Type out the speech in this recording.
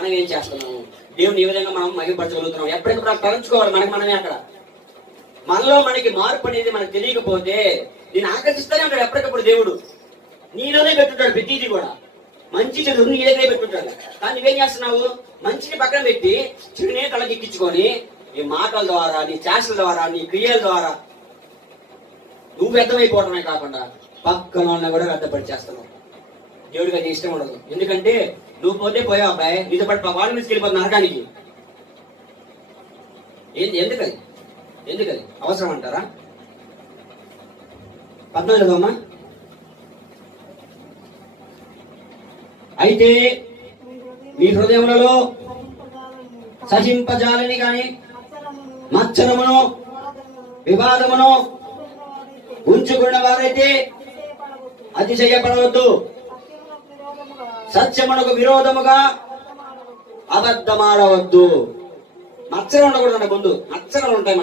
మనం ఏం చేస్తున్నాము, దేవుని ఈ విధంగా మనం మహిమపరచగలుగుతున్నాం. ఎప్పటికప్పుడు తలంచుకోవాలి మనమే. అక్కడ మనలో మనకి మార్పు అనేది మనకు తెలియకపోతే నేను ఆకర్షిస్తానే ఉంటాడు ఎప్పటికప్పుడు. దేవుడు నీలోనే పెట్టుంటాడు ప్రతిదీ కూడా. మంచి చెడు నీ దగ్గరే పెట్టుంటాడు. కానీ నువ్వేం చేస్తున్నావు, మంచిని పక్కన పెట్టి చెడునే తలకెక్కించుకొని నీ మాటల ద్వారా, నీ చేష్టల ద్వారా, నీ క్రియల ద్వారా నువ్వు వ్యర్థమైపోవడమే కాకుండా పక్కన వాళ్ళని కూడా వ్యర్థపరిచేస్తున్నావు. దేవుడికి అది ఇష్టం ఉండదు. ఎందుకంటే నువ్వు పోతే పోయావు అబ్బాయి, నీతో పాటు వాళ్ళ మీదకి వెళ్ళిపోతున్న నరకానికి. ఎందుకది అవసరం అంటారా? 14 అమ్మా. అయితే మీ హృదయములలో సహింపజాలని కాని మత్సరమును వివాదమును ఉంచుకున్న వారైతే అతిశయపడవద్దు. సత్యమునకు విరోధముగా అబద్ధమాడవద్దు. మత్సరం ఉండకూడదు. ముందు మత్సరాలు ఉంటాయి.